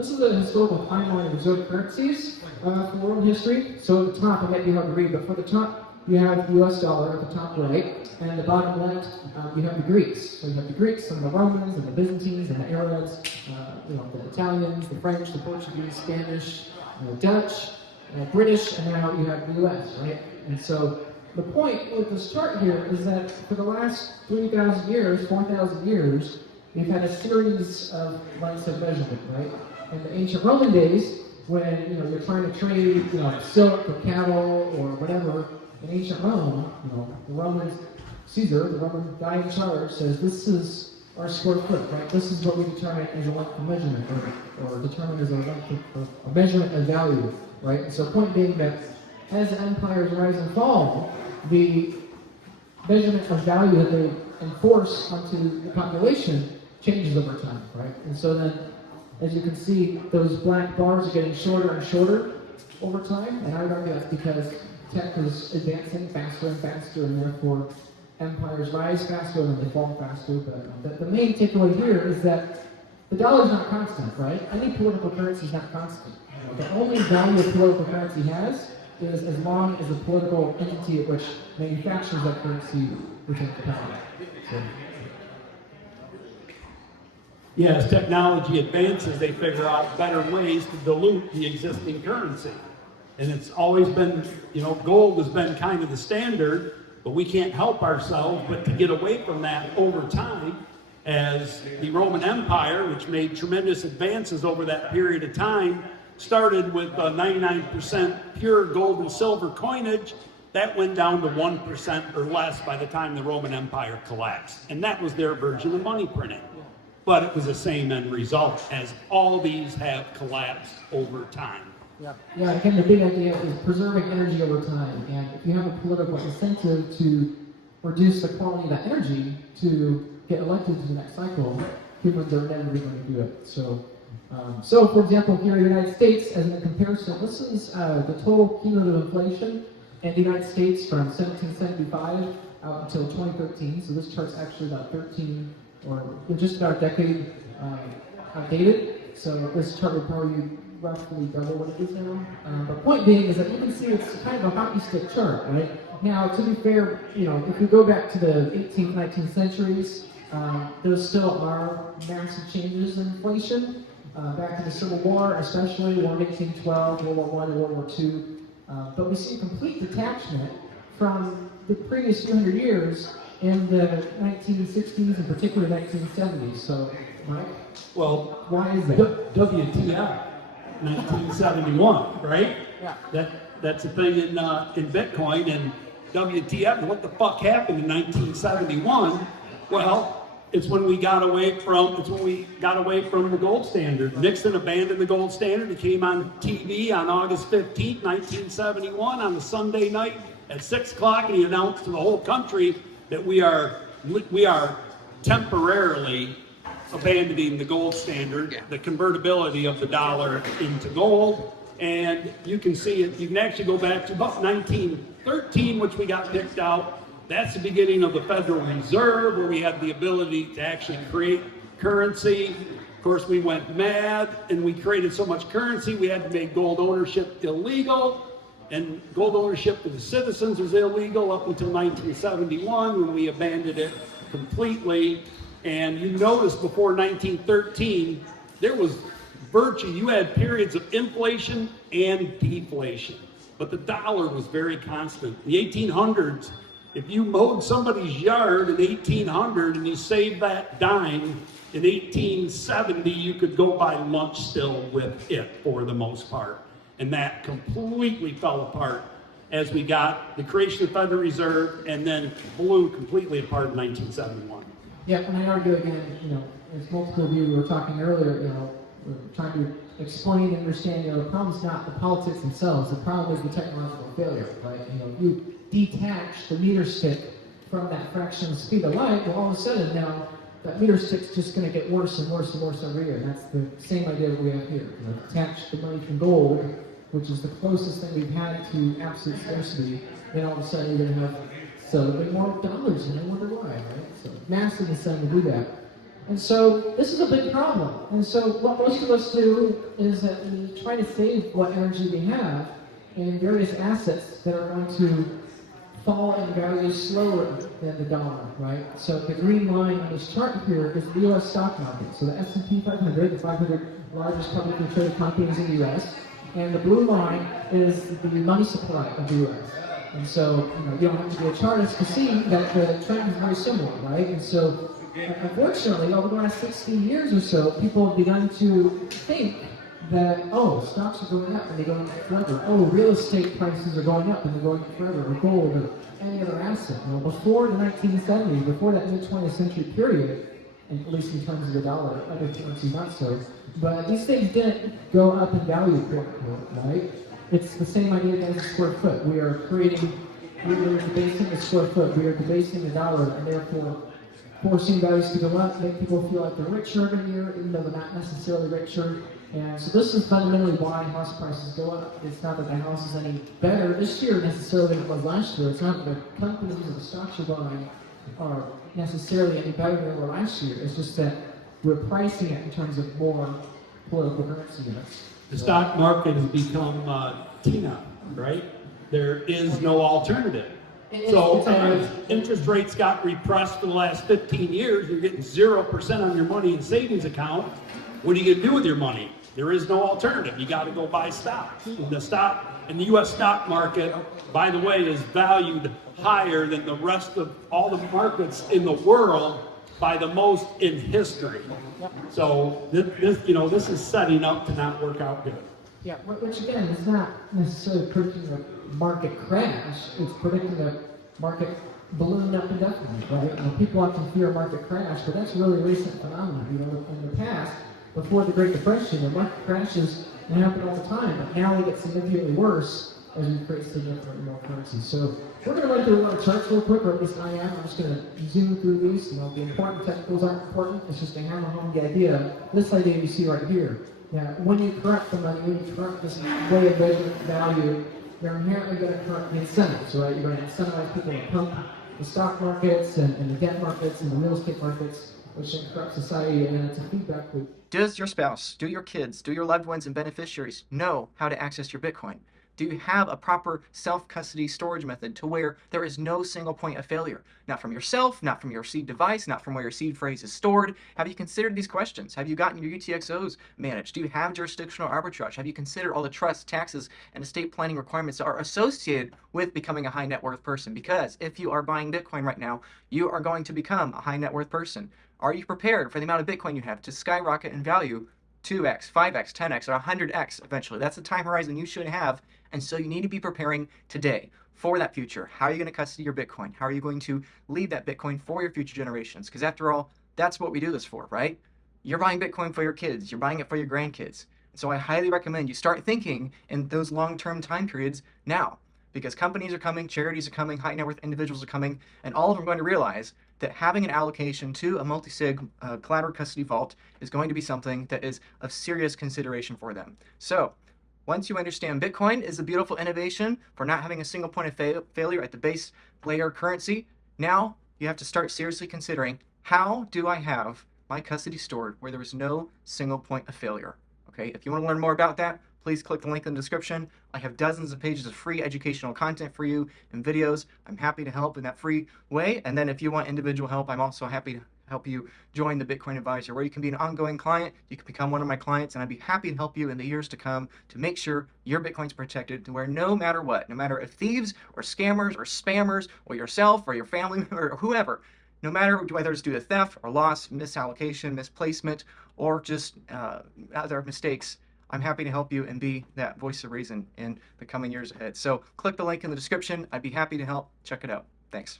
This is a historical timeline of reserve currencies for world history. So at the top, it might be hard to read, but for the top, you have the US dollar at the top right, and the bottom left, you have the Greeks. So you have the Greeks and the Romans and the Byzantines and the Arabs, the Italians, the French, the Portuguese, Spanish, Dutch, British, and now you have the US, right? And so the point with this chart here is that for the last 3,000 years, 4,000 years, we've had a series of lengths of measurement, right? In the ancient Roman days, when you're trying to trade silk or cattle or whatever, in ancient Rome, the Roman Caesar, the Roman guy in charge, says this is our square foot, right? This is what we determine as a length of measurement, or determine as a length of a measurement of value, right? And so the point being that as empires rise and fall, the measurement of value that they enforce onto the population changes over time, right? And so then, as you can see, those black bars are getting shorter and shorter over time, and I would argue that's because tech is advancing faster and faster, and therefore empires rise faster and they fall faster. But the main takeaway here is that the dollar is not constant, right? Any political currency is not constant. The only value a political currency has is as long as the political entity at which manufactures that currency retains the power. So. Yeah, as technology advances, they figure out better ways to dilute the existing currency. And it's always been, gold has been kind of the standard, but we can't help ourselves but to get away from that over time, as the Roman Empire, which made tremendous advances over that period of time, started with 99% pure gold and silver coinage. That went down to 1% or less by the time the Roman Empire collapsed. And that was their version of money printing. But it was the same end result, as all these have collapsed over time. Yeah, again, the big idea is preserving energy over time. And if you have a political incentive to reduce the quality of that energy to get elected to the next cycle, humans are never going to do it. So for example, here in the United States, as a comparison, this is the total cumulative inflation in the United States from 1775 out until 2013. So this chart's actually about 13, or just about a decade outdated. So this chart would probably be roughly double what it is now. But point being is that you can see it's kind of a hockey stick chart, right? Now, to be fair, if we go back to the 18th, 19th centuries, there still are massive changes in inflation. Back to the Civil War, especially War of 1812, World War I, World War II. But we see a complete detachment from the previous 200 years in the 1960s and particularly 1970s. So, Mike, well, why is that? WTF, 1971, right? Yeah. That's a thing in Bitcoin, and WTF. What the fuck happened in 1971? Well, it's when we got away from the gold standard. Nixon abandoned the gold standard. It came on TV on August 15th, 1971, on a Sunday night at 6 o'clock, and he announced to the whole country that we are temporarily abandoning the gold standard, the convertibility of the dollar into gold. And you can see it. You can actually go back to about 1913, which we got picked out. That's the beginning of the Federal Reserve, where we had the ability to actually create currency. Of course, we went mad, and we created so much currency, we had to make gold ownership illegal. And gold ownership for the citizens was illegal up until 1971, when we abandoned it completely. And you notice before 1913, there was you had periods of inflation and deflation. But the dollar was very constant. The 1800s, if you mowed somebody's yard in 1800 and you saved that dime, in 1870 you could go buy lunch still with it for the most part. And that completely fell apart as we got the creation of the Federal Reserve, and then blew completely apart in 1971. Yeah, and I argue again, as multiple of you were talking earlier, we're trying to explain and understand, the problem is not the politics themselves, the problem is the technological failure, right? If you detach the meter stick from that fraction of the speed of light, well, all of a sudden now, that meter stick's just going to get worse and worse and worse every year. And that's the same idea that we have here. Detach the money from gold, which is the closest thing we've had to absolute scarcity, then all of a sudden you're going to have a bit more dollars, and I wonder why, right? So massive incentive to do that. And so this is a big problem. And so what most of us do is that we try to save what energy we have in various assets that are going to fall in value slower than the dollar, right? So the green line on this chart here is the U.S. stock market. So the S&P 500, the 500 largest publicly traded companies in the U.S., and the blue line is the money supply of the U.S. And so you don't have to be a chartist to see that the trend is very similar, right? And so unfortunately, over the last 16 years or so, people have begun to think that, oh, stocks are going up and they're going up forever. Oh, real estate prices are going up and they're going up forever, or gold, or any other asset. Before the 1970s, before that mid-20th century period, and at least in terms of the dollar, other currencies not so, but these things didn't go up in value, quote unquote, right? It's the same idea as a square foot. We are debasing the square foot, we are debasing the dollar, and therefore forcing values to go up, make people feel like they're richer every year, even though they're not necessarily richer. And so this is fundamentally why house prices go up. It's not that the house is any better this year necessarily than it was last year. It's not that the companies or the stocks you're buying are necessarily any better than they were last year. It's just that we're pricing it in terms of more political currency units. The stock market has become TINA, right? There is no alternative. So as interest rates got repressed for the last 15 years, you're getting 0% on your money in savings account. What are you going to do with your money? There is no alternative. You got to go buy stocks. The U.S. stock market, by the way, is valued higher than the rest of all the markets in the world by the most in history. So this is setting up to not work out good. Yeah, which again is not necessarily predicting a market crash. It's predicting a market balloon up indefinitely, right? People often fear a market crash, but that's a really recent phenomenon. In the past, before the Great Depression, the market crashes happen all the time, but now they get significantly worse as we create significantly more currencies. So we're going to run through a lot of charts real quick, or at least I am. I'm just going to zoom through these. The important technicals aren't important. It's just to hammer home the idea. This idea you see right here. Now, when you correct the money, when you correct this way of measuring value, you're inherently going to correct the incentives, right? You're going to incentivize people to pump the stock markets and the debt markets and the real estate markets, which then corrupt society, and it's a feedback loop. Does your spouse, do your kids, do your loved ones and beneficiaries know how to access your Bitcoin? Do you have a proper self-custody storage method to where there is no single point of failure? Not from yourself, not from your seed device, not from where your seed phrase is stored. Have you considered these questions? Have you gotten your UTXOs managed? Do you have jurisdictional arbitrage? Have you considered all the trust, taxes, and estate planning requirements that are associated with becoming a high net worth person? Because if you are buying Bitcoin right now, you are going to become a high net worth person. Are you prepared for the amount of Bitcoin you have to skyrocket in value 2x, 5x, 10x, or 100x eventually? That's the time horizon you should have. And so you need to be preparing today for that future. How are you going to custody your Bitcoin? How are you going to leave that Bitcoin for your future generations? Because after all, that's what we do this for, right? You're buying Bitcoin for your kids. You're buying it for your grandkids. So I highly recommend you start thinking in those long-term time periods now, because companies are coming, charities are coming, high net worth individuals are coming, and all of them are going to realize that having an allocation to a multi-sig collateral custody vault is going to be something that is of serious consideration for them. So once you understand Bitcoin is a beautiful innovation for not having a single point of failure at the base layer currency, now you have to start seriously considering, how do I have my custody stored where there is no single point of failure? Okay, if you want to learn more about that, please click the link in the description. I have dozens of pages of free educational content for you and videos. I'm happy to help in that free way. And then if you want individual help, I'm also happy to help you join the Bitcoin Advisor, where you can be an ongoing client. You can become one of my clients, and I'd be happy to help you in the years to come to make sure your Bitcoin's protected, to where no matter what, no matter if thieves or scammers or spammers or yourself or your family or whoever, no matter whether it's due to theft or loss, misallocation, misplacement, or just other mistakes, I'm happy to help you and be that voice of reason in the coming years ahead. So click the link in the description. I'd be happy to help. Check it out. Thanks.